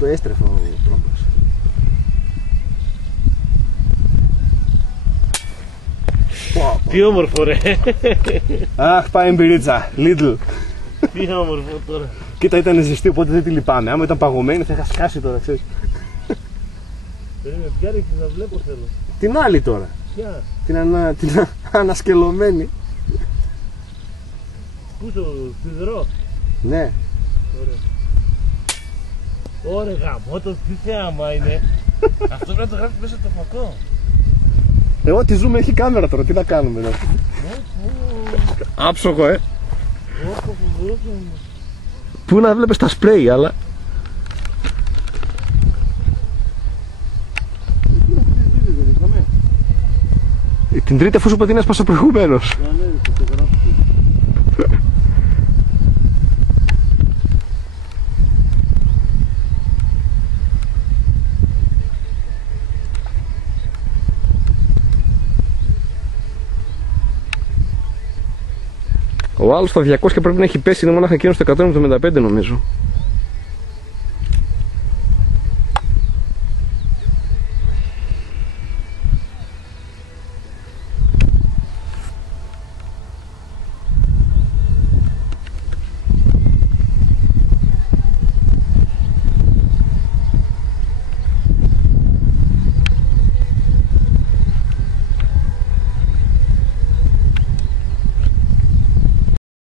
Το έστρεφε ο τρόπος. Τι όμορφο ρε. Αχ, πάει μπυρίτσα, Lidl. Τι όμορφο τώρα. Κοίτα, ήταν ζεστή, οπότε δεν τη λυπάμαι. Άμα ήταν παγωμένη θα είχα σκάσει τώρα, ξέρεις. Περίμενε, ποια ρίξεις να βλέπω θέλω. Την άλλη τώρα. Ποια. Την ανασκελωμένη. Πού στο σιδερό. Ναι. Ωραία γαμώτος, τι θέαμα είναι. Αυτό πρέπει να το γράφει μέσα στο φακό. Ό,τι ζούμε έχει κάμερα τώρα, τι να κάνουμε. Άψογο, Πού να βλέπεις τα σπρέι, αλλά... Την τρίτη αφού σου είπα την έσπασα προηγουμένως. Ο άλλος στα 200 πρέπει να έχει πέσει, είναι μόναχα εκείνος στο 175 νομίζω.